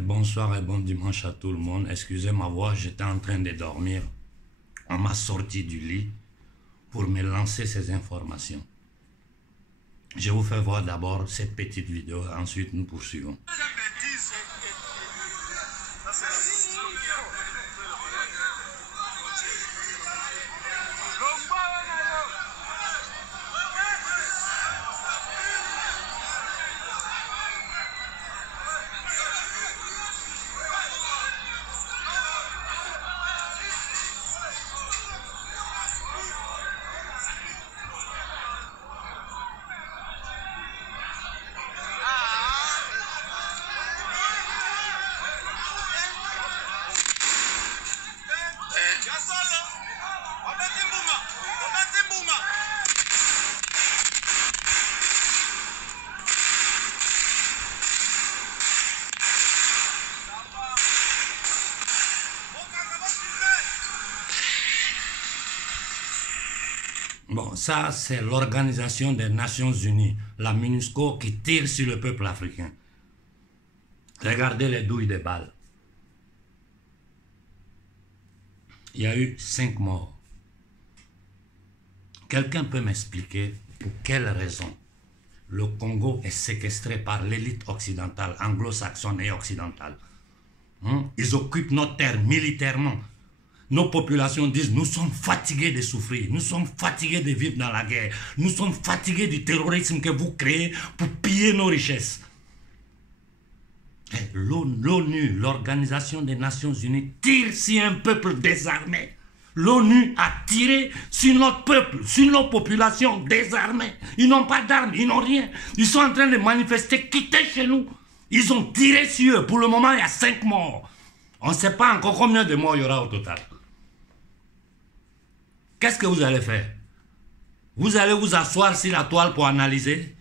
Bonsoir et bon dimanche à tout le monde. Excusez ma voix, j'étais en train de dormir. On m'a sorti du lit pour me lancer ces informations. Je vous fais voir d'abord cette petite vidéo, ensuite nous poursuivons. Bon, ça c'est l'Organisation des Nations Unies, la MINUSCO, qui tire sur le peuple africain. Regardez les douilles des balles. Il y a eu 5 morts. Quelqu'un peut m'expliquer pour quelle raison le Congo est séquestré par l'élite occidentale, anglo-saxonne et occidentale? Ils occupent notre terre militairement. Nos populations disent, nous sommes fatigués de souffrir, nous sommes fatigués de vivre dans la guerre, nous sommes fatigués du terrorisme que vous créez pour piller nos richesses. L'ONU, l'Organisation des Nations Unies, tire sur un peuple désarmé. L'ONU a tiré sur notre peuple, sur nos populations désarmées. Ils n'ont pas d'armes, ils n'ont rien. Ils sont en train de manifester, quitter chez nous. Ils ont tiré sur eux. Pour le moment, il y a 5 morts. On ne sait pas encore combien de morts il y aura au total. Qu'est-ce que vous allez faire? Vous allez vous asseoir sur la toile pour analyser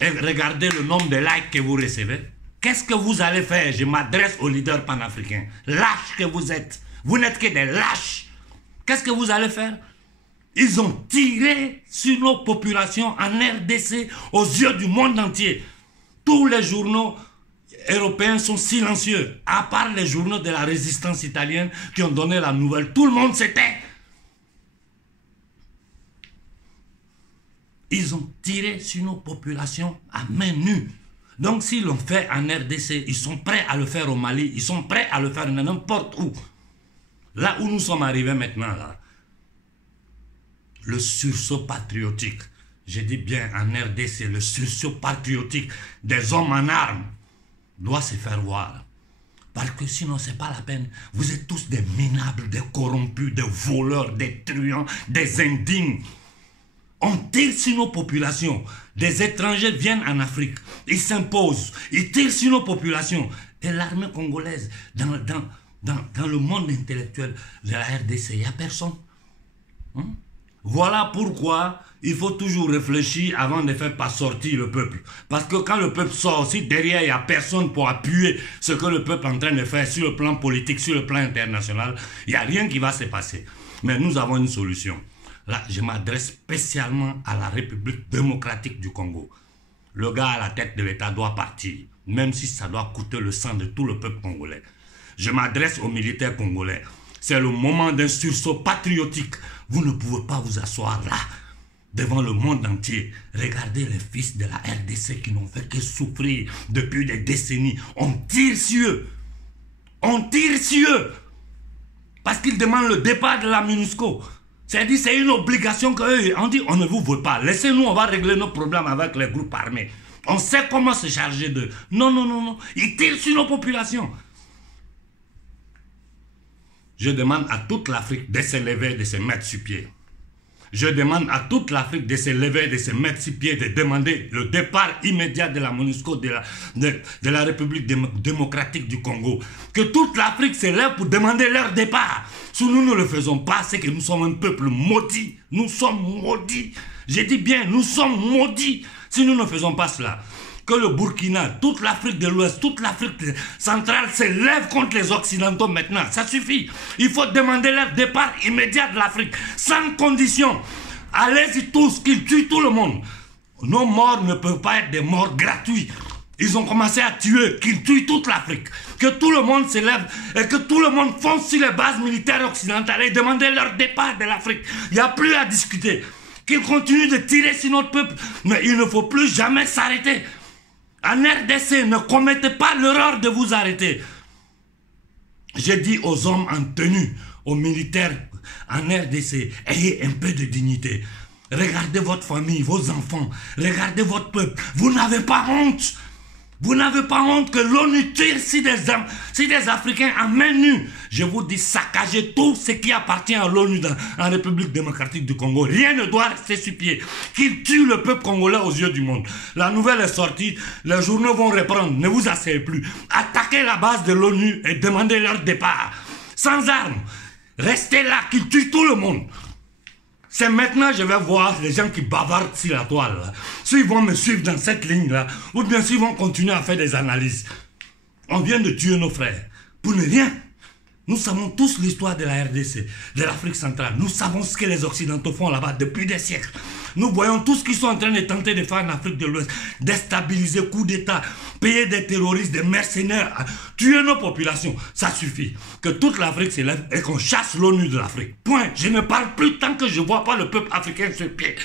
et regarder le nombre de likes que vous recevez? Qu'est-ce que vous allez faire? Je m'adresse aux leaders panafricains. Lâches que vous êtes. Vous n'êtes que des lâches. Qu'est-ce que vous allez faire? Ils ont tiré sur nos populations en RDC aux yeux du monde entier. Tous les journaux européens sont silencieux, à part les journaux de la résistance italienne qui ont donné la nouvelle. Tout le monde s'était. Ils ont tiré sur nos populations à main nue. Donc s'ils l'ont fait en RDC, ils sont prêts à le faire au Mali, ils sont prêts à le faire n'importe où. Là où nous sommes arrivés maintenant, là, le sursaut patriotique, je dis bien en RDC, le sursaut patriotique des hommes en armes doit se faire voir. Parce que sinon, ce n'est pas la peine. Vous êtes tous des minables, des corrompus, des voleurs, des truands, des indignes. On tire sur nos populations. Des étrangers viennent en Afrique. Ils s'imposent. Ils tirent sur nos populations. Et l'armée congolaise, dans le monde intellectuel de la RDC, il n'y a personne. Voilà pourquoi il faut toujours réfléchir avant de faire pas sortir le peuple. Parce que quand le peuple sort, si derrière il n'y a personne pour appuyer ce que le peuple est en train de faire sur le plan politique, sur le plan international, il n'y a rien qui va se passer. Mais nous avons une solution. Là, je m'adresse spécialement à la République démocratique du Congo. Le gars à la tête de l'État doit partir, même si ça doit coûter le sang de tout le peuple congolais. Je m'adresse aux militaires congolais. C'est le moment d'un sursaut patriotique. Vous ne pouvez pas vous asseoir là, devant le monde entier. Regardez les fils de la RDC qui n'ont fait que souffrir depuis des décennies. On tire sur eux. On tire sur eux. Parce qu'ils demandent le départ de la MINUSCO. C'est-à-dire c'est une obligation qu'eux, on dit on ne vous veut pas. Laissez-nous, on va régler nos problèmes avec les groupes armés. On sait comment se charger d'eux. Non, non, non, non. Ils tirent sur nos populations. Je demande à toute l'Afrique de se lever, de se mettre sur pied. Je demande à toute l'Afrique de se lever, de se mettre sur pied, de demander le départ immédiat de la MONUSCO, de la République démocratique du Congo. Que toute l'Afrique se lève pour demander leur départ. Si nous ne le faisons pas, c'est que nous sommes un peuple maudit. Nous sommes maudits. Je dis bien, nous sommes maudits si nous ne faisons pas cela. Que le Burkina, toute l'Afrique de l'Ouest, toute l'Afrique centrale se lève contre les Occidentaux maintenant. Ça suffit. Il faut demander leur départ immédiat de l'Afrique, sans condition. Allez-y tous, qu'ils tuent tout le monde. Nos morts ne peuvent pas être des morts gratuits. Ils ont commencé à tuer, qu'ils tuent toute l'Afrique. Que tout le monde s'élève et que tout le monde fonce sur les bases militaires occidentales et demander leur départ de l'Afrique. Il n'y a plus à discuter. Qu'ils continuent de tirer sur notre peuple. Mais il ne faut plus jamais s'arrêter. En RDC, ne commettez pas l'erreur de vous arrêter. J'ai dit aux hommes en tenue, aux militaires en RDC, ayez un peu de dignité. Regardez votre famille, vos enfants. Regardez votre peuple. Vous n'avez pas honte. Vous n'avez pas honte que l'ONU tire si des Africains en main nue. Je vous dis, saccagez tout ce qui appartient à l'ONU en République démocratique du Congo. Rien ne doit rester sur pied. Qu'ils tuent le peuple congolais aux yeux du monde. La nouvelle est sortie, les journaux vont reprendre. Ne vous asseyez plus. Attaquez la base de l'ONU et demandez leur départ. Sans armes. Restez là, qu'ils tuent tout le monde. C'est maintenant que je vais voir les gens qui bavardent sur la toile. S'ils vont me suivre dans cette ligne-là, ou bien s'ils vont continuer à faire des analyses. On vient de tuer nos frères. Pour ne rien. Nous savons tous l'histoire de la RDC, de l'Afrique centrale. Nous savons ce que les Occidentaux font là-bas depuis des siècles. Nous voyons tout ce qu'ils sont en train de tenter de faire en Afrique de l'Ouest. Déstabiliser, coup d'État, payer des terroristes, des mercenaires, tuer nos populations. Ça suffit. Que toute l'Afrique s'élève et qu'on chasse l'ONU de l'Afrique. Point. Je ne parle plus tant que je ne vois pas le peuple africain sur pied.